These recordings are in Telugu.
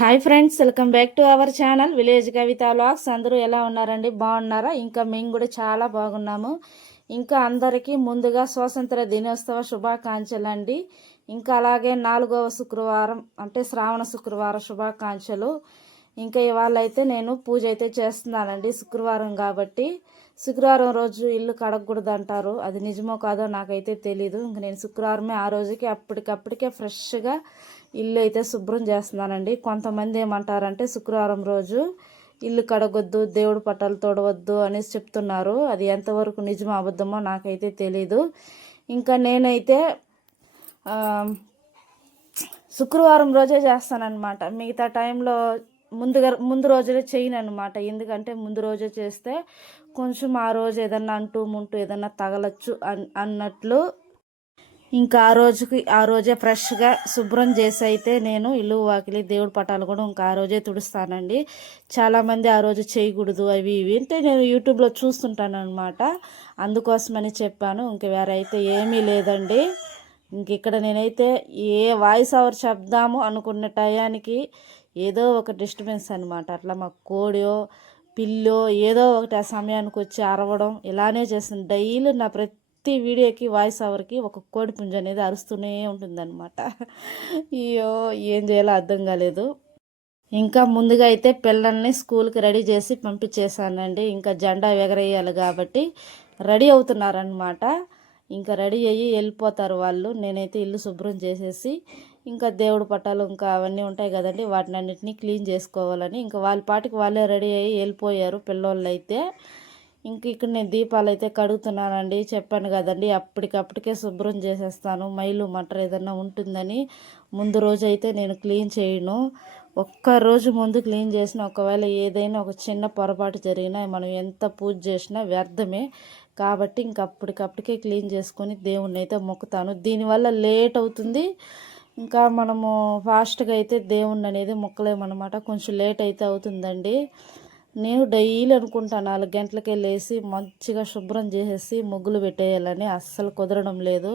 Hi friends, welcome back to our channel village Kavitha vlogs. అందరూ ఎలా ఉన్నారండి? బాగున్నారా? ఇంకా మేము కూడా చాలా బాగున్నాము. ఇంకా అందరికీ ముందుగా స్వాతంత్ర దినోత్సవ శుభాకాంక్షలు అండి. ఇంకా అలాగే 4వ శుక్రవారం అంటే శ్రావణ శుక్రవారం శుభాకాంక్షలు. ఇంకా ఇవాళ అయితే నేను పూజ అయితే చేస్తున్నానండి, శుక్రవారం కాబట్టి. శుక్రవారం రోజు ఇల్లు కడగకూడదు అంటారు, అది నిజమో కాదో నాకైతే తెలీదు. ఇంక నేను శుక్రవారమే ఆ రోజుకి అప్పటికప్పటికే ఫ్రెష్గా ఇల్లు అయితే శుభ్రం చేస్తున్నానండి. కొంతమంది ఏమంటారంటే శుక్రవారం రోజు ఇల్లు కడగొద్దు, దేవుడు పట్టాలు తోడవద్దు అనేసి చెప్తున్నారు. అది ఎంతవరకు నిజమో అబద్ధమో నాకైతే తెలీదు. ఇంకా నేనైతే శుక్రవారం రోజే చేస్తానన్నమాట. మిగతా టైంలో ముందు రోజులే చేయను అనమాట. ఎందుకంటే ముందు రోజే చేస్తే కొంచెం ఆ రోజు ఏదన్నా అంటూ ముంటూ ఏదన్నా తగలచ్చు అన్నట్లు. ఇంకా ఆ రోజే ఫ్రెష్గా శుభ్రం చేసి అయితే నేను ఇల్లు వాకిలి దేవుడి పటాలు కూడా ఇంకా ఆ రోజే తుడుస్తానండి. చాలామంది ఆ రోజు చేయకూడదు అవి ఇవి అంటే నేను యూట్యూబ్లో చూస్తుంటాను అనమాట, అందుకోసమని చెప్పాను. ఇంక వేరే అయితే ఏమీ లేదండి. ఇంక ఇక్కడ నేనైతే ఏ వాయిస్ ఓవర్ చెప్దాము అనుకున్న టయానికి ఏదో ఒక డిస్టర్బెన్స్ అనమాట. అట్లా మా కోడియో పిల్లో ఏదో ఒకటి ఆ సమయానికి వచ్చి అరవడం ఇలానే చేస్తుంది. డైలీ నా ప్రతి వీడియోకి వాయిస్ ఓవర్కి ఒక కోడి పుంజు అనేది అరుస్తూనే ఉంటుందన్నమాట. అయ్యో, ఏం చేయాలో అర్థం కాలేదు. ఇంకా ముందుగా అయితే పిల్లల్ని స్కూల్కి రెడీ చేసి పంపించేశానండి. ఇంకా జెండా ఎగరేయాలి కాబట్టి రెడీ అవుతున్నారనమాట. ఇంకా రెడీ అయ్యి వెళ్ళిపోతారు వాళ్ళు. నేనైతే ఇల్లు శుభ్రం చేసేసి ఇంకా దేవుడు పట్టాలు ఇంకా అవన్నీ ఉంటాయి కదండి, వాటిని అన్నిటినీ క్లీన్ చేసుకోవాలని ఇంకా వాళ్ళ పాటికి వాళ్ళే రెడీ అయ్యి వెళ్ళిపోయారు పిల్లోళ్ళు అయితే. ఇంక ఇక్కడ నేను దీపాలు అయితే కడుగుతున్నానండి. చెప్పాను కదండి, అప్పటికప్పటికే శుభ్రం చేసేస్తాను. మైలు మటర్ ఏదన్నా ఉంటుందని ముందు రోజు అయితే నేను క్లీన్ చేయను. ఒక్కరోజు ముందు క్లీన్ చేసిన ఒకవేళ ఏదైనా ఒక చిన్న పొరపాటు జరిగినా మనం ఎంత పూజ చేసినా వ్యర్థమే. కాబట్టి ఇంక అప్పటికప్పటికే క్లీన్ చేసుకొని దేవుణ్ణి అయితే మొక్కుతాను. దీనివల్ల లేట్ అవుతుంది. ఇంకా మనము ఫాస్ట్గా అయితే దేవుణ్ణి అనేది మొక్కలేమన్నమాట, కొంచెం లేట్ అయితే అవుతుందండి. నేను డైలీ అనుకుంటాను 4 గంటలకే లేచి మంచిగా శుభ్రం చేసేసి ముగ్గులు పెట్టేయాలని, అస్సలు కుదరడం లేదు.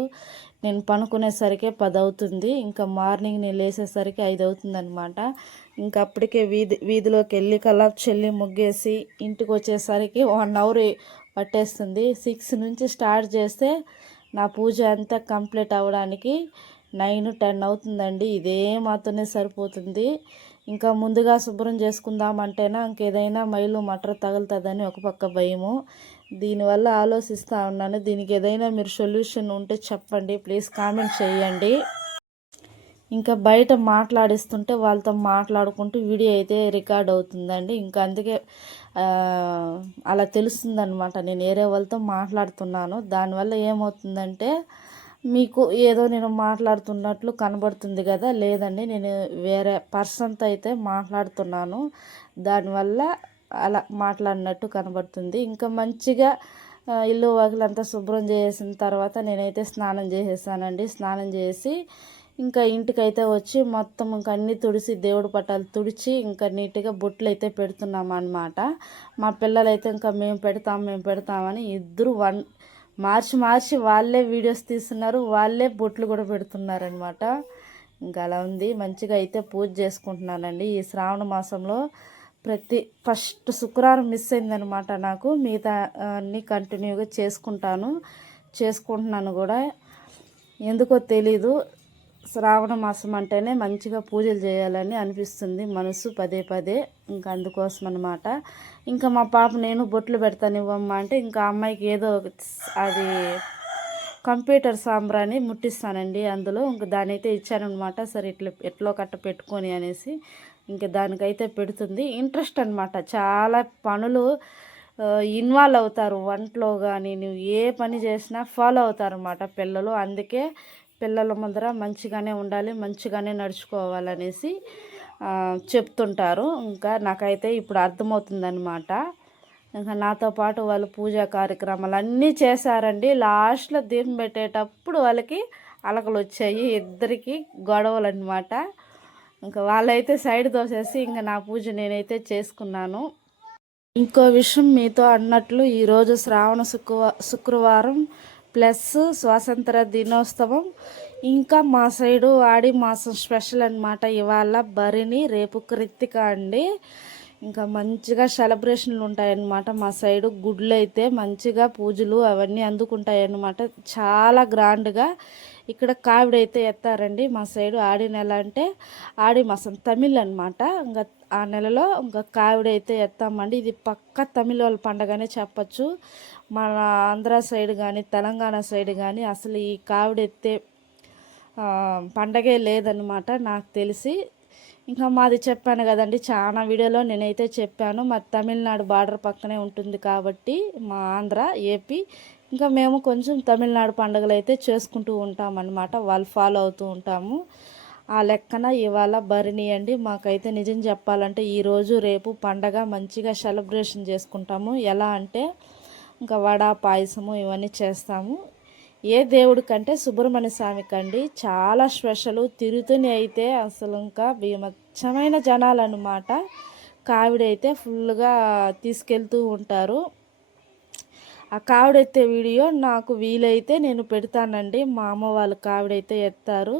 నేను పనుకునేసరికి 10 అవుతుంది. ఇంకా మార్నింగ్ నేను లేచేసరికి 5 అవుతుంది అనమాట. ఇంకా అప్పటికే వీధిలోకి వెళ్ళి కల్లాపు చల్లి ముగ్గేసి ఇంటికి వచ్చేసరికి 1 అవర్ పట్టేస్తుంది. 6 నుంచి స్టార్ట్ చేస్తే నా పూజ అంతా కంప్లీట్ అవ్వడానికి 9, 10 అవుతుందండి. ఇదే మాతోనే సరిపోతుంది. ఇంకా ముందుగా శుభ్రం చేసుకుందామంటేనా ఇంకేదైనా మైలు మటర్ తగులుతుందని ఒక పక్క భయము. దీనివల్ల ఆలోచిస్తూ ఉన్నాను. దీనికి ఏదైనా మీరు సొల్యూషన్ ఉంటే చెప్పండి, ప్లీజ్ కామెంట్ చేయండి. ఇంకా బయట మాట్లాడిస్తుంటే వాళ్ళతో మాట్లాడుకుంటూ వీడియో అయితే రికార్డ్ అవుతుందండి. ఇంకా అందుకే అలా తెలుస్తుందనమాట, నేను వేరే వాళ్ళతో మాట్లాడుతున్నాను. దానివల్ల ఏమవుతుందంటే మీకు ఏదో నేను మాట్లాడుతున్నట్లు కనబడుతుంది కదా, లేదండి నేను వేరే పర్సన్తో అయితే మాట్లాడుతున్నాను. దానివల్ల అలా మాట్లాడినట్టు కనబడుతుంది. ఇంకా మంచిగా ఇల్లు వాకిలంతా శుభ్రం చేసిన తర్వాత నేనైతే స్నానం చేసేసానండి. స్నానం చేసి ఇంకా ఇంటికైతే వచ్చి మొత్తం ఇంకా అన్నీ తుడిసి దేవుడి పటాలు తుడిచి ఇంకా నీట్గా బొట్లు అయితే పెడుతున్నాం అన్నమాట. మా పిల్లలైతే ఇంకా మేము పెడతామని ఇద్దరు మార్చి వాళ్ళే వీడియోస్ తీస్తున్నారు, వాళ్ళే బొట్లు కూడా పెడుతున్నారనమాట. ఇంకా అలా ఉంది. మంచిగా అయితే పూజ చేసుకుంటున్నానండి. ఈ శ్రావణ మాసంలో ఫస్ట్ శుక్రవారం మిస్ అయిందనమాట నాకు. మిగతా అన్నీ కంటిన్యూగా చేసుకుంటున్నాను కూడా. ఎందుకో తెలీదు, శ్రావణ మాసం అంటేనే మంచిగా పూజలు చేయాలని అనిపిస్తుంది మనసు పదే పదే. ఇంకా అందుకోసం అనమాట. ఇంకా మా పాప నేను బొట్లు పెడతాను ఇవ్వమ్మా అంటే ఇంకా అమ్మాయికి ఏదో అది కంప్యూటర్ సాంబ్రాన్ని ముట్టిస్తానండి అందులో. ఇంకా దాని అయితే ఇచ్చానమాట. సరే ఎట్లో కట్ట పెట్టుకొని అనేసి ఇంకా దానికైతే పెడుతుంది. ఇంట్రెస్ట్ అనమాట, చాలా పనులు ఇన్వాల్వ్ అవుతారు వంటలో కానీ, నువ్వు ఏ పని చేసినా ఫాలో అవుతారు అన్నమాట పిల్లలు. అందుకే పిల్లల ముందర మంచిగానే ఉండాలి, మంచిగానే నడుచుకోవాలనేసి చెప్తుంటారు. ఇంకా నాకైతే ఇప్పుడు అర్థమవుతుందన్నమాట. ఇంకా నాతో పాటు వాళ్ళు పూజా కార్యక్రమాలు అన్నీ చేశారండి. లాస్ట్లో దీపం పెట్టేటప్పుడు వాళ్ళకి అలకలు వచ్చాయి, ఇద్దరికి గొడవలు అనమాట. ఇంకా వాళ్ళైతే సైడ్ తోసేసి ఇంకా నా పూజ నేనైతే చేసుకున్నాను. ఇంకో విషయం మీతో అన్నట్లు ఈరోజు శ్రావణ శుక్రవారం ప్లస్ స్వాతంత్ర దినోత్సవం. ఇంకా మా సైడు ఆడి మాసం స్పెషల్ అనమాట. ఇవాళ భరిణి, రేపు కృత్తిక అండి. ఇంకా మంచిగా సెలబ్రేషన్లు ఉంటాయన్నమాట మా సైడు. గుడ్లు అయితే మంచిగా పూజలు అవన్నీ అందుకుంటాయన్నమాట. చాలా గ్రాండ్గా ఇక్కడ కావిడైతే ఎత్తారండి మా సైడు. ఆడి నెల అంటే ఆడి మాసం తమిళ్ అనమాట. ఇంకా ఆ నెలలో ఇంకా కావిడైతే ఎత్తామండి. ఇది పక్క తమిళ వాళ్ళ పండగనే చెప్పచ్చు. మన ఆంధ్ర సైడ్ కానీ తెలంగాణ సైడ్ కానీ అసలు ఈ కావిడెత్తే పండగే లేదనమాట నాకు తెలిసి. ఇంకా మాది చెప్పాను కదండి, చాలా వీడియోలో నేనైతే చెప్పాను. మా తమిళనాడు బార్డర్ పక్కనే ఉంటుంది కాబట్టి మా ఆంధ్ర ఏపీ. ఇంకా మేము కొంచెం తమిళనాడు పండుగలు అయితే చేసుకుంటూ ఉంటామన్నమాట. వాళ్ళు ఫాలో అవుతూ ఉంటాము. ఆ లెక్కన ఇవాళ భరిణి అండి. మాకైతే నిజం చెప్పాలంటే ఈరోజు రేపు పండగ మంచిగా సెలబ్రేషన్ చేసుకుంటాము. ఎలా అంటే ఇంకా వడ పాయసము ఇవన్నీ చేస్తాము. ఏ దేవుడి కంటే సుబ్రహ్మణ్య స్వామికి అండి చాలా స్పెషల్. తిరుతని అయితే అసలు ఇంకా భీమచ్చమైన జనాలు అనమాట. కావిడైతే ఫుల్గా తీసుకెళ్తూ ఉంటారు. ఆ కావిడెత్తే వీడియో నాకు వీలైతే నేను పెడతానండి. మా అమ్మ వాళ్ళు కావిడైతే ఎత్తారు.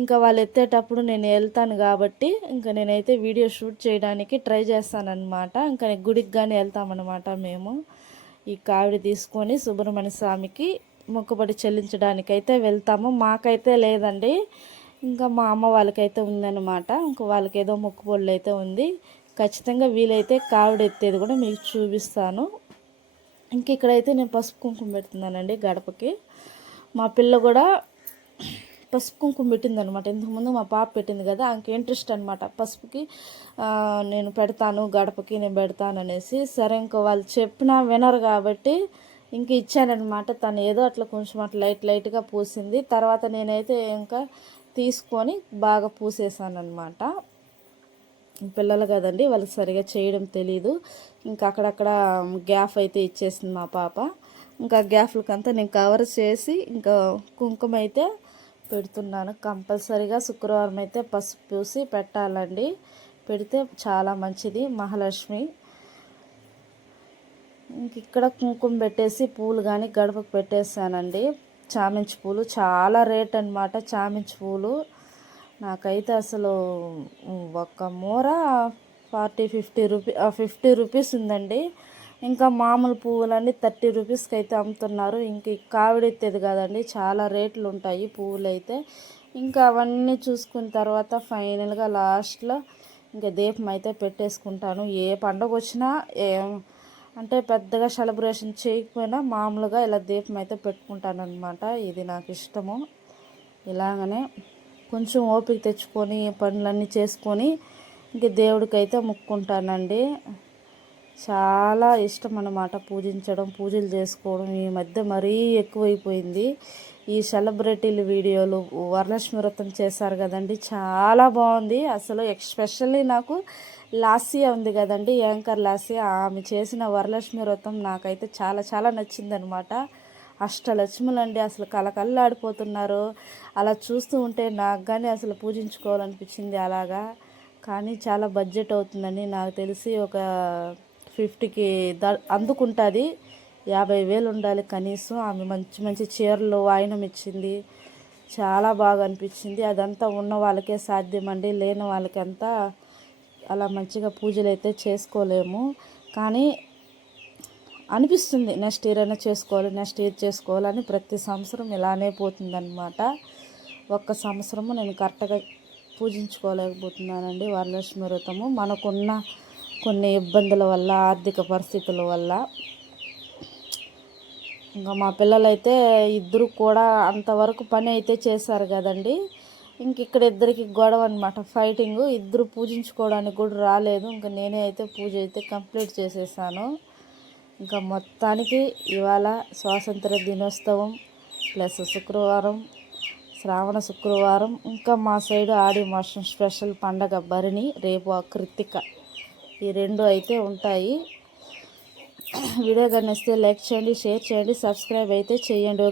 ఇంకా వాళ్ళు ఎత్తేటప్పుడు నేను వెళ్తాను కాబట్టి ఇంకా నేనైతే వీడియో షూట్ చేయడానికి ట్రై చేస్తానన్నమాట. ఇంకా గుడికి కానీ వెళ్తామన్నమాట మేము. ఈ కావిడ తీసుకొని సుబ్రహ్మణ్య స్వామికి మొక్కుబడి చెల్లించడానికైతే వెళ్తాము. మాకైతే లేదండి, ఇంకా మా అమ్మ వాళ్ళకైతే ఉందన్నమాట. ఇంకా వాళ్ళకి ఏదో మొక్కుబడులు అయితే ఉంది. ఖచ్చితంగా వీలైతే కావిడ ఎత్తేది కూడా మీకు చూపిస్తాను. ఇంక ఇక్కడైతే నేను పసుపు కుంకుమ పెడుతున్నానండి గడపకి. మా పిల్ల కూడా పసుపు కుంకుమ పెట్టింది అనమాట. ఇంతకుముందు మా పాప పెట్టింది కదా, ఆమెకి ఇంట్రెస్ట్ అనమాట పసుపుకి. నేను పెడతాను గడపకి, నేను పెడతాను అనేసి. సరే ఇంకా వాళ్ళు చెప్పినా వినరు కాబట్టి ఇంక ఇచ్చానమాట. తను ఏదో అట్లా కొంచెం అట్లా లైట్గా పూసింది. తర్వాత నేనైతే ఇంకా తీసుకొని బాగా పూసేసాను అనమాట. పిల్లలు కదండి, వాళ్ళకి సరిగా చేయడం తెలీదు. ఇంకా అక్కడక్కడ గ్యాప్ అయితే ఇచ్చేసింది మా పాప. ఇంకా గ్యాప్లకంతా నేను కవర్ చేసి ఇంకా కుంకుమ అయితే పెడుతున్నాను. కంపల్సరీగా శుక్రవారం అయితే పసుపు పూసి పెట్టాలండి. పెడితే చాలా మంచిది. మహాలక్ష్మి. ఇంక ఇక్కడ కుంకుమ పెట్టేసి పూలు కానీ గడపకు పెట్టేసానండి. చామంతి పూలు చాలా రేట్ అనమాట. చామంతి పూలు నాకైతే అసలు ఒక మూర 50 రూపీస్ ఉందండి. ఇంకా మామూలు పువ్వులన్నీ 30 రూపీస్కి అయితే అమ్ముతున్నారు. ఇంక కావిడెత్తేది కదండి, చాలా రేట్లు ఉంటాయి పువ్వులు అయితే. ఇంకా అవన్నీ చూసుకున్న తర్వాత ఫైనల్గా లాస్ట్లో ఇంకా దీపం అయితే పెట్టేసుకుంటాను. ఏ పండుగ వచ్చినా అంటే పెద్దగా సెలబ్రేషన్ చేయకపోయినా మామూలుగా ఇలా దీపం అయితే పెట్టుకుంటాను అనమాట. ఇది నాకు ఇష్టము. ఇలాగనే కొంచెం ఓపిక తెచ్చుకొని పనులన్నీ చేసుకొని ఇంక దేవుడికి అయితే ముక్కుంటానండి. చాలా ఇష్టం అన్నమాట పూజించడం, పూజలు చేసుకోవడం. ఈ మధ్య మరీ ఎక్కువైపోయింది. ఈ సెలబ్రిటీల వీడియోలు వరలక్ష్మి వ్రతం చేశారు కదండి, చాలా బాగుంది అసలు. ఎస్పెషల్లీ నాకు లాస్యా ఉంది కదండి, యాంకర్ లాస్యా, ఆమె చేసిన వరలక్ష్మి వ్రతం నాకైతే చాలా చాలా నచ్చిందనమాట. అష్టలక్ష్ములు అండి, అసలు కలకల్లాడిపోతున్నారు. అలా చూస్తూ ఉంటే నాకు కానీ అసలు పూజించుకోవాలనిపించింది అలాగా. కానీ చాలా బడ్జెట్ అవుతుందండి, నాకు తెలిసి ఒక 50కి అందుకుంటుంది. 50,000 ఉండాలి కనీసం. ఆమె మంచి మంచి చీరలు వాయినం ఇచ్చింది, చాలా బాగా అనిపించింది. అదంతా ఉన్న వాళ్ళకే సాధ్యమండి, లేని వాళ్ళకంతా అలా మంచిగా పూజలు అయితే చేసుకోలేము. కానీ అనిపిస్తుంది నెక్స్ట్ ఇయర్ అయినా చేసుకోవాలి, నెక్స్ట్ ఇయర్ చేసుకోవాలని. ప్రతి సంవత్సరం ఇలానే పోతుందన్నమాట. ఒక్క సంవత్సరము నేను కరెక్ట్గా పూజించుకోలేకపోతున్నానండి వరలక్ష్మి వ్రతము. మనకున్న కొన్ని ఇబ్బందుల వల్ల, ఆర్థిక పరిస్థితుల వల్ల. ఇంకా మా పిల్లలైతే ఇద్దరు కూడా అంతవరకు పని అయితే చేశారు కదండి. ఇంక ఇక్కడ ఇద్దరికి గొడవ అనమాట, ఫైటింగ్. ఇద్దరు పూజించుకోవడానికి కూడా రాలేదు. ఇంకా నేనే అయితే పూజ అయితే కంప్లీట్ చేసేసాను. ఇంకా మొత్తానికి ఇవాళ స్వాతంత్ర దినోత్సవం ప్లస్ శుక్రవారం, శ్రావణ శుక్రవారం. ఇంకా మా సైడు ఆడి మాసం స్పెషల్ పండగ భరిణి, రేపు కృత్తిక. ఈ రెండు అయితే ఉంటాయి. వీడియో కానీ వస్తే లైక్ చేయండి, షేర్ చేయండి, సబ్స్క్రైబ్ అయితే చేయండి.